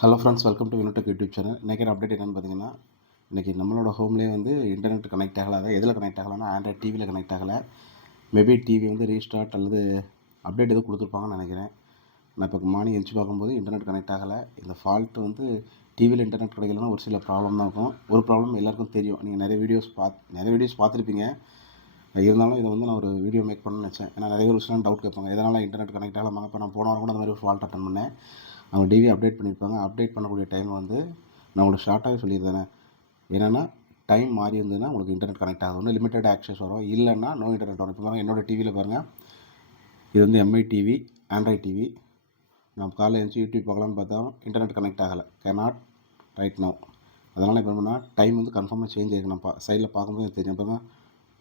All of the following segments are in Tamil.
Hello friends welcome to Vinotech YouTube channel. இன்றைக்கி அப்டேட் என்னென்னு பார்த்தீங்கன்னா இன்றைக்கி நம்மளோட ஹோம்லேயே வந்து இன்டர்நெட் கனெக்ட் ஆகலை. அதாவது எதில் கனெக்ட் ஆகலைன்னா ஆண்ட்ராய்ட் டிவியில் கனெக்ட் ஆகலை. மேபி டிவி வந்து ரீஸ்டார்ட் அல்லது அப்டேட் எதுவும் கொடுத்துருப்பாங்கன்னு நினைக்கிறேன். நான் இப்போ மார்னிங் எழுச்சி பார்க்கும்போது இன்டர்நெட் கனெக்ட் ஆகலை. இந்த ஃபால்ட்டு வந்து டிவியில் இன்டர்நெட் கிடைக்கலன்னா ஒரு சில ப்ராப்ளம் தான் இருக்கும். ஒரு ப்ராப்ளம் எல்லாருக்கும் தெரியும். நீங்கள் நிறைய வீடியோஸ் பார்த்து நிறைய வீடியோஸ் பார்த்துருப்பீங்க. இருந்தாலும் இதை வந்து நான் ஒரு வீடியோ மேக் பண்ணணும்னு நினச்சேன். ஏன்னா நிறைய விஷயம் டவுட் கேட்பாங்க. எதனால் இன்டர்நெட் கனெக்ட் ஆகலாமா இப்போ நான் போன வாரம் கூட அந்த மாதிரி ஒரு ஃபால்ட் அட்டன் பண்ணேன். அவங்க டிவி அப்டேட் பண்ணியிருப்பாங்க. அப்டேட் பண்ணக்கூடிய டைம் வந்து நான் உங்களுக்கு ஷார்ட்டாகவே சொல்லியிருந்தேன். என்னென்னா டைம் மாறி இருந்ததுன்னா உங்களுக்கு இன்டர்நெட் கனெக்ட் ஆகும் ஒன்று லிமிட்டட் ஆக்சஸ் வரும். இல்லைன்னா நோ இன்டர்நெட் வரும். இப்போ பாருங்கள் என்னோட டிவியில் பாருங்கள் இது வந்து எம்ஐ டிவி ஆண்ட்ராய்ட் டிவி நம்ம காலையில் எழுந்துச்சி யூடியூப் பார்க்கலாம்னு பார்த்தா இன்டர்நெட் கனெக்ட் ஆகலை. கேனாட் ரைட் நோ அதனால் இப்போ என்னன்னா டைம் வந்து கன்ஃபார்மாக சேஞ்ச் ஆகிருக்கு நம்ம சைடில் பார்க்கும்போது எனக்கு தெரியும். தான்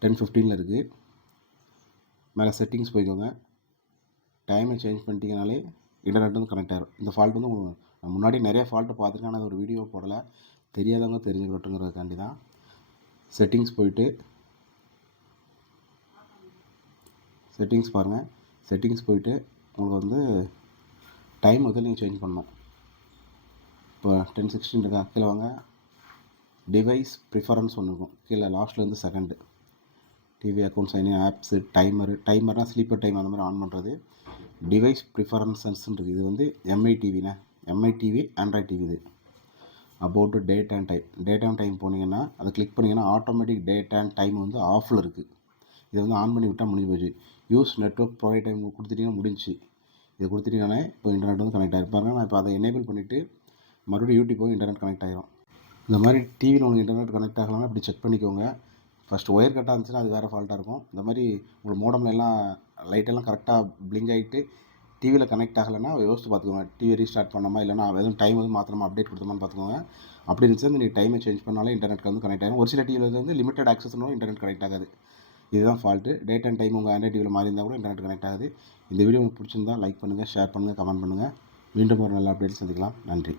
டென் ஃபிஃப்டீனில் இருக்குது மேலே செட்டிங்ஸ் போய்க்கோங்க. டைமை சேஞ்ச் பண்ணிட்டீங்கனாலே இன்டர்நெட் வந்து கனெக்ட் ஆகிடும் இந்த ஃபால்ட் வந்து முன்னாடி நிறைய ஃபால்ட்டு பார்த்துருக்கேன் ஆனால் அது ஒரு வீடியோ போடலை. தெரியாதவங்க தெரிஞ்சுக்கட்டுங்கிறதுக்காண்டி தான் செட்டிங்ஸ் போயிட்டு செட்டிங்ஸ் பாருங்கள் செட்டிங்ஸ் போயிட்டு உங்களுக்கு வந்து டைம் வந்து நீங்கள் சேஞ்ச் பண்ணணும். இப்போ டென் சிக்ஸ்டின் இருக்கா கீழே வாங்க. டிவைஸ் ப்ரிஃபரன்ஸ் ஒன்று இருக்கும். கீழே லாஸ்ட்டில் வந்து second TV account signing apps timer டைமர்னால் sleeper time அந்த மாதிரி ஆன் பண்ணுறது டிவைஸ் ப்ரிஃபரன்சஸ்ன்னு இருக்குது இது வந்து எம்ஐ டிவிண்ணே எம்ஐ டிவி ஆண்ட்ராய்ட் டிவி இது. About date and time date and time போனீங்கன்னா அதை கிளிக் பண்ணிங்கன்னா ஆட்டோமேட்டிக் டேட் அண்ட் டைம் வந்து ஆஃபில் இருக்குது இதை வந்து ஆன் பண்ணி விட்டால் முடிஞ்சு போச்சு. யூஸ் நெட்ஒர்க் ப்ரொவைட் டைம் கொடுத்துட்டிங்கன்னா முடிஞ்சு இதை கொடுத்துட்டீங்கன்னா இப்போ இன்டர்நெட் வந்து கனெக்ட் ஆகிருப்பாங்க நான் இப்போ அதை எனேபிள் பண்ணிவிட்டு மறுபடியும் யூடியூப் போய் இன்டர்நெட் கனெக்ட் ஆகிரும் இந்த மாதிரி டிவியில் உங்களுக்கு இன்டர்நெட் கனெக்ட் ஆகலாம் அப்படி செக் பண்ணிக்கோங்க. ஃபஸ்ட்டு ஒயர் கட்டாக இருந்துச்சுன்னா அது வேறு ஃபால்ட்டாக இருக்கும். இந்த மாதிரி உங்களுக்கு மோடம்ல எல்லாம் லைட்டெல்லாம் கரெக்டாக பிளிங்க் ஆகிட்டு டிவியில் கனெக்ட் ஆகலைன்னா யோசித்து பார்த்துக்கோங்க. டிவி ரீஸ்டார்ட் பண்ணாமல் இல்லைனா எதுவும் டைம் வந்து மாத்திரமா அப்டேட் கொடுத்தோமான்னு பார்த்துக்கோங்க. அப்படி இருந்துச்சு நீங்கள் டைமை சேஞ்ச் பண்ணாலே இன்டர்நெட் வந்து கனெக்ட் ஆகும் ஒரு சில டிவியில் வந்து லிமிட்டட் ஆக்சஸ்னாலும் இன்டர்நெட் கனெக்ட் ஆகாது. இதுதான் ஃபால்ட்டு டேட் அண்ட் டைம் உங்கள் ஆண்ட்ராய்ட் டிவியில் மாறி இருந்தால் கூட இன்டர்நெட் கனெக்ட் ஆகுது. இந்த வீடியோ உங்களுக்கு பிடிச்சிருந்தா லைக் பண்ணுங்கள் ஷேர் பண்ணுங்கள் கமெண்ட் பண்ணுங்கள் மீண்டும் ஒரு நல்ல அப்டேட் சந்திக்கலாம். நன்றி.